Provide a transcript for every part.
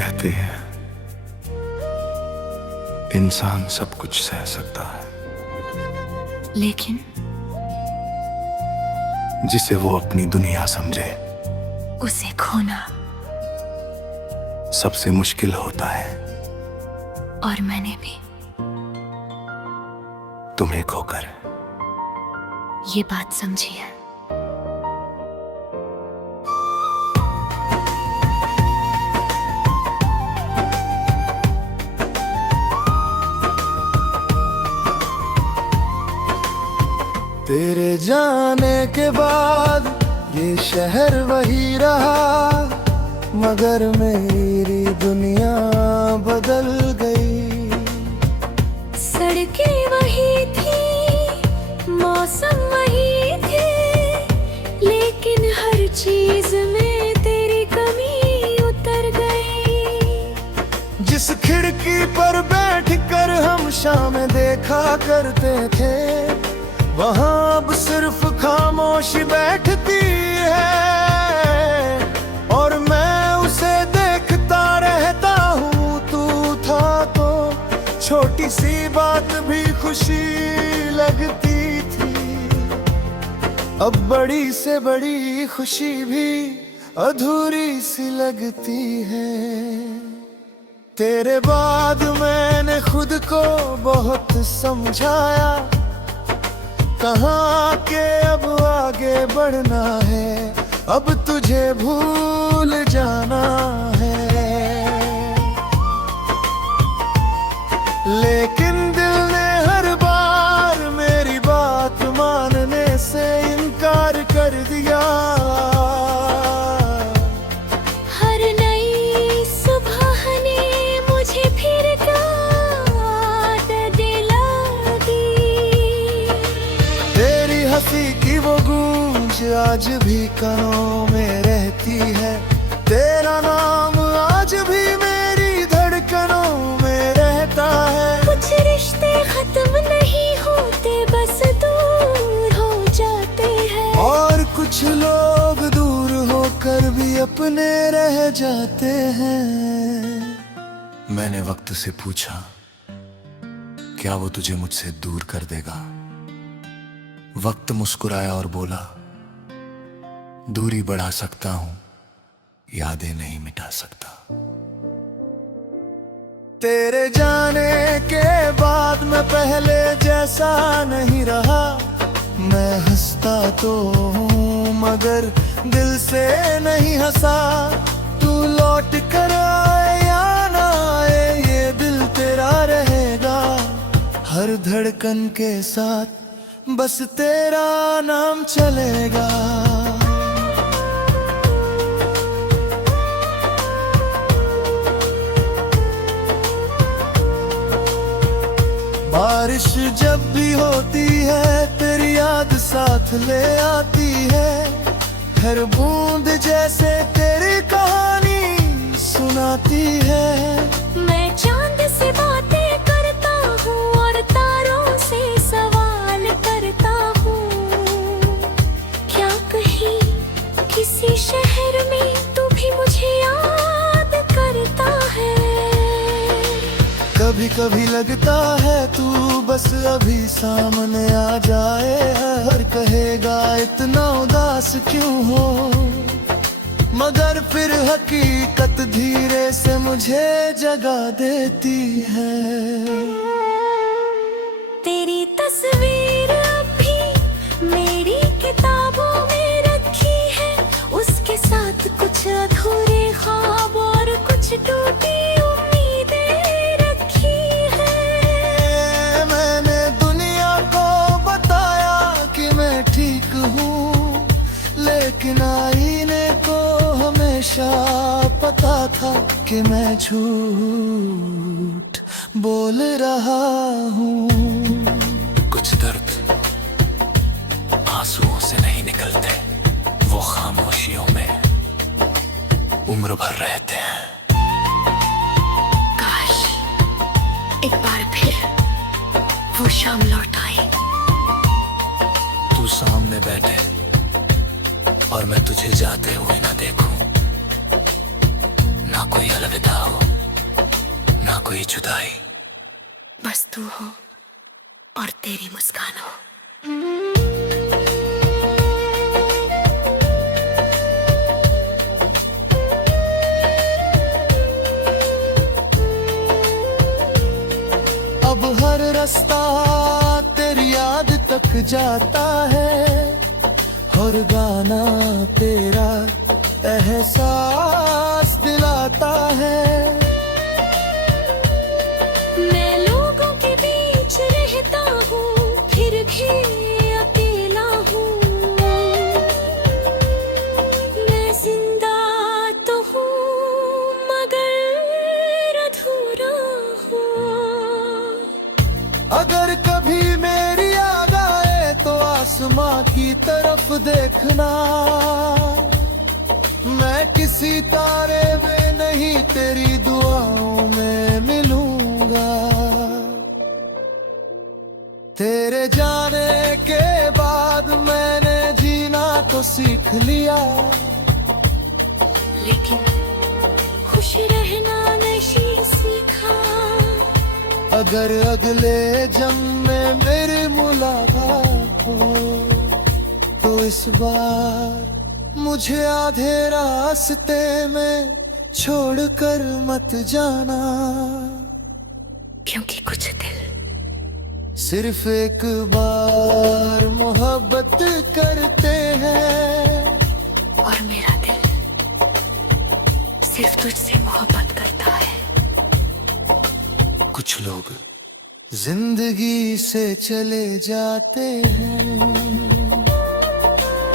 कहते हैं इंसान सब कुछ सह सकता है, लेकिन जिसे वो अपनी दुनिया समझे उसे खोना सबसे मुश्किल होता है। और मैंने भी तुम्हें खोकर ये बात समझी है। तेरे जाने के बाद ये शहर वही रहा, मगर मेरी दुनिया बदल गई। सड़कें वही थी, मौसम वही थे, लेकिन हर चीज में तेरी कमी उतर गई। जिस खिड़की पर बैठकर हम शाम देखा करते थे, वहाँ अब सिर्फ खामोशी बैठती है और मैं उसे देखता रहता हूँ। तू था तो छोटी सी बात भी खुशी लगती थी, अब बड़ी से बड़ी खुशी भी अधूरी सी लगती है। तेरे बाद मैंने खुद को बहुत समझाया, कहाँ के अब आगे बढ़ना है, अब तुझे भूल जाना है। लेकिन दिल ने हर बार मेरी बात मानने से इनकार कर दिया। हर नई सुबह ने मुझे फिर डांट दिला दी। तेरी हंसी की वो गूंज आज भी कानों में रहती है, तेरा नाम आज भी मेरी धड़कनों में रहता है। कुछ रिश्ते खत्म नहीं होते, बस दूर हो जाते हैं, और कुछ लोग दूर होकर भी अपने रह जाते हैं। मैंने वक्त से पूछा, क्या वो तुझे मुझसे दूर कर देगा? वक्त मुस्कुराया और बोला, दूरी बढ़ा सकता हूं, यादें नहीं मिटा सकता। तेरे जाने के बाद मैं पहले जैसा नहीं रहा। मैं हंसता तो हूँ मगर दिल से नहीं हंसा। तू लौट कर आए या ना आए, ये दिल तेरा रहेगा। हर धड़कन के साथ बस तेरा नाम चलेगा। बारिश जब भी होती है तेरी याद साथ ले आती है, हर बूंद जैसे तेरी कहानी सुनाती है। मैं चांद से बातें करता हूँ और तारों से सवाल करता हूँ, क्या कहीं किसी शहर में तू भी मुझे याद करता है। कभी कभी लगता है तू बस अभी सामने आ जाए, हर कहेगा इतना उदास क्यों हो, मगर फिर हकीकत धीरे से मुझे जगा देती है। तेरी तस्वीर अभी मेरी किताबों में रखी है, उसके साथ कुछ अधूरे ख्वाब और कुछ टूटी उम्मीदें रखी है। मैंने दुनिया को बताया कि मैं ठीक हूँ, लेकिन आईने को हमेशा पता था कि मैं झूठ बोल रहा हूँ। कुछ दर्द आंसुओं से नहीं निकलते, वो खामोशियों में उम्र भर रहते हैं। काश एक बार फिर वो शाम लौट आई। तू सामने बैठे और मैं तुझे जाते हुए ना देखूं, ना ना कोई अलविदा हो, ना कोई जुदाई, बस तू हो और तेरी मुस्कान हो। अब हर रास्ता तेरी याद तक जाता है, हर गाना तेरा एहसास दिलाता है। मैं लोगों के बीच रहता हूँ, फिर भी अकेला हूँ। मैं जिंदा तो हूँ मगर अधूरा हूँ। अगर कभी मेरी याद आए तो आसमां की तरफ देखना, मैं किसी तारे में नहीं तेरी दुआओं में मिलूंगा। तेरे जाने के बाद मैंने जीना तो सीख लिया, लेकिन खुश रहना नहीं सीखा। अगर अगले जन्म में मेरी मुलाकात हो तो इस बार मुझे आधे रास्ते में छोड़कर मत जाना, क्योंकि कुछ दिल सिर्फ एक बार मोहब्बत करते हैं। और मेरा दिल सिर्फ तुझसे मोहब्बत करता है। कुछ लोग जिंदगी से चले जाते हैं,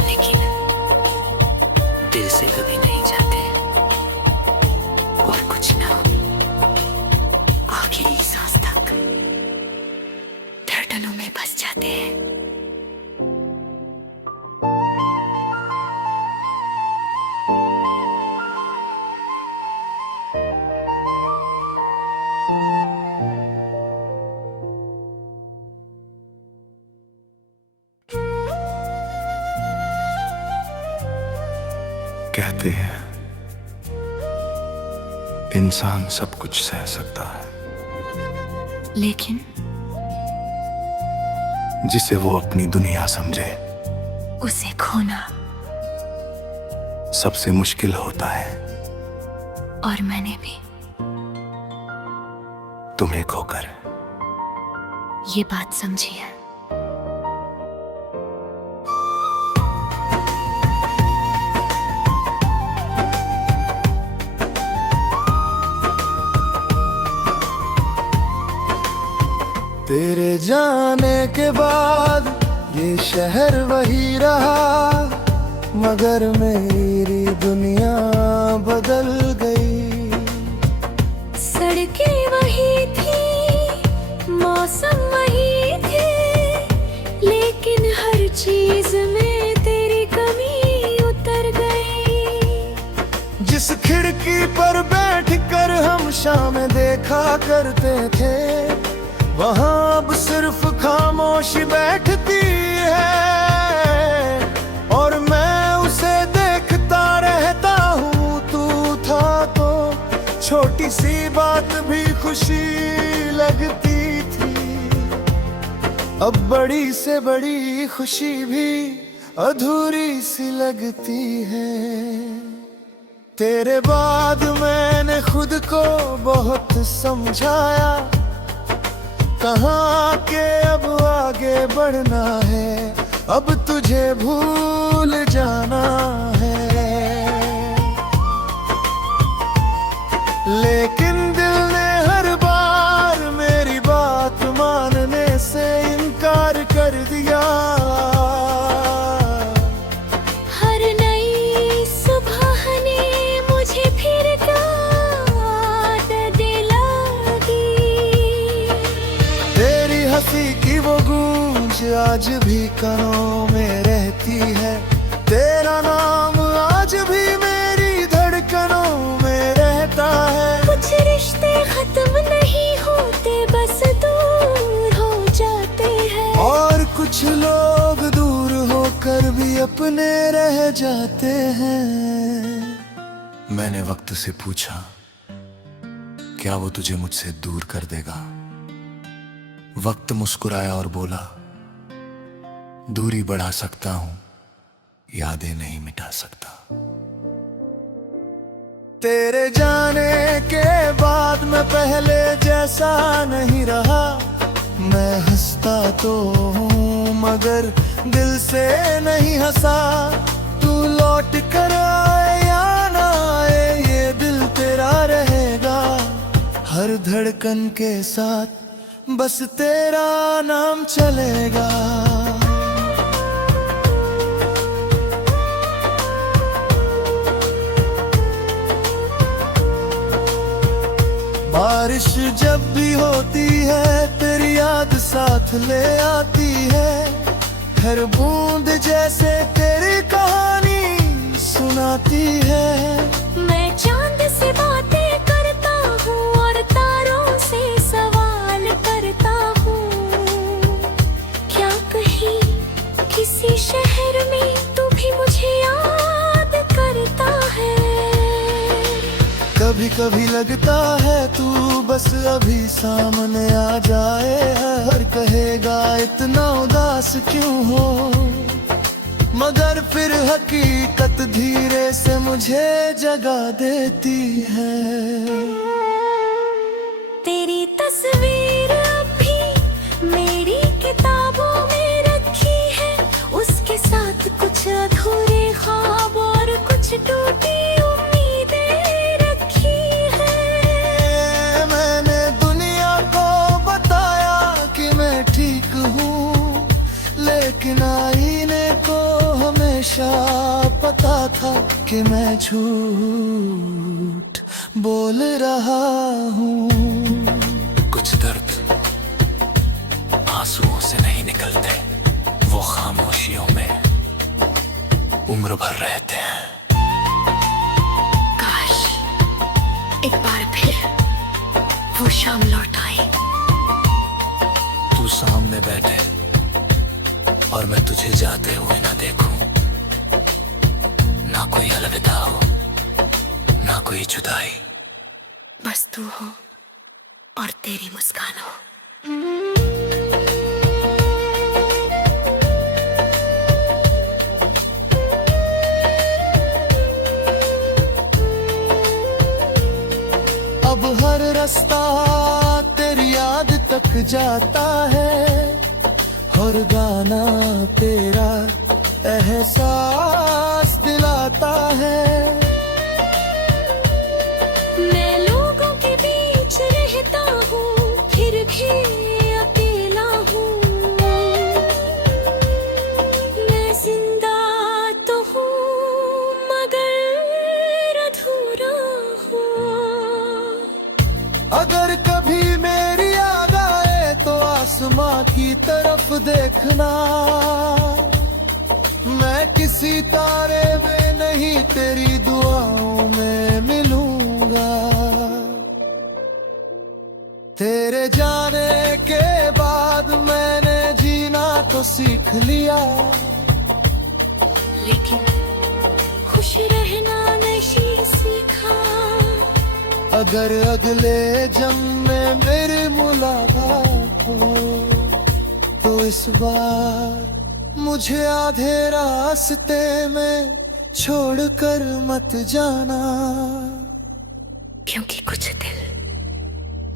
लेकिन दिल से कभी नहीं जाते। और कुछ ना, आखिरी सांस तक धड़कनों में बस जाते हैं। कहते हैं इंसान सब कुछ सह सकता है, लेकिन जिसे वो अपनी दुनिया समझे उसे खोना सबसे मुश्किल होता है। और मैंने भी तुम्हें खोकर ये बात समझी है। तेरे जाने के बाद ये शहर वही रहा, मगर मेरी दुनिया बदल गई। सड़कें वही थी, मौसम वही थे, लेकिन हर चीज में तेरी कमी उतर गई। जिस खिड़की पर बैठकर हम शाम देखा करते थे, वहाँ अब सिर्फ खामोशी बैठती है। और मैं उसे देखता रहता हूँ, तू था तो छोटी सी बात भी खुशी लगती थी। अब बड़ी से बड़ी खुशी भी अधूरी सी लगती है। तेरे बाद मैंने खुद को बहुत समझाया, कहाँ के अब आगे बढ़ना है, अब तुझे भूल जाना है। लेकिन दिल ने हर बार मेरी बात मानने से इनकार कर दिया। हर नई सुबह ने मुझे फिर याद दिलाती। तेरी हंसी की वो गूंज आज भी कानों में रहती है, तेरा नाम आज भी मेरी धड़कनों में रहता है। कुछ रिश्ते खत्म नहीं होते, बस दूर हो जाते हैं। और कुछ लोग दूर होकर भी अपने रह जाते हैं। मैंने वक्त से पूछा, क्या वो तुझे मुझसे दूर कर देगा? वक्त मुस्कुराया और बोला, दूरी बढ़ा सकता हूं, यादें नहीं मिटा सकता। तेरे जाने के बाद मैं पहले जैसा नहीं रहा। मैं हंसता तो हूँ मगर दिल से नहीं हंसा। तू लौट कर आए या ना आए, ये दिल तेरा रहेगा। हर धड़कन के साथ बस तेरा नाम चलेगा। बारिश जब भी होती है तेरी याद साथ ले आती है। हर बूंद जैसे तेरी कहानी सुनाती है। मैं चांद से बातें करता हूँ और तारों से सवाल करता हूँ। क्या कहीं किसी शहर में तू भी मुझे याद करता है? कभी कभी लगता है तू बस अभी सामने आ जाए। हर कहेगा इतना उदास क्यों हो, मगर फिर हकीकत धीरे से मुझे जगा देती है। तेरी तस्वीर अभी मेरी किताबों में रखी है। उसके साथ कुछ अधूरे ख्वाब और कुछ टूटी उम्मीदें रखी है। मैंने दुनिया को बताया कि मैं ठीक हूँ, लेकिन आईने को हमेशा पता था कि मैं झूठ बोल रहा हूँ। कुछ दर्द आंसुओं से नहीं निकलते, वो खामोशियों में उम्र भर रहते हैं। काश एक बार फिर वो शाम लौट आई। तू सामने बैठे और मैं तुझे जाते हुए ना देखूं। ना कोई अलविदा हो, ना कोई जुदाई, बस तू हो और तेरी मुस्कान हो। अब हर रास्ता तेरी याद तक जाता है। और गाना तेरा एहसास दिलाता है। मैं लोगों के बीच रहता हूँ फिर भी अकेला हूँ। मैं जिंदा तो हूँ मगर अधूरा हूँ। अगर कभी मेरी याद आए तो आसमां की तरफ देखना। मैं किसी तारे में नहीं तेरी दुआओं में मिलूंगा। तेरे जाने के बाद मैंने जीना तो सीख लिया, लेकिन खुश रहना नहीं सीखा। अगर अगले जन्म में मेरी मुलाकात हो तो इस बार मुझे आधे रास्ते में छोड़कर मत जाना। क्योंकि कुछ दिल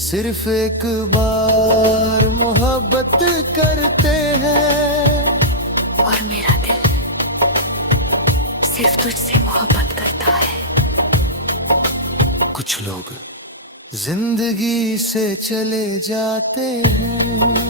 सिर्फ एक बार मोहब्बत करते हैं। और मेरा दिल सिर्फ तुझसे मोहब्बत करता है। कुछ लोग जिंदगी से चले जाते हैं।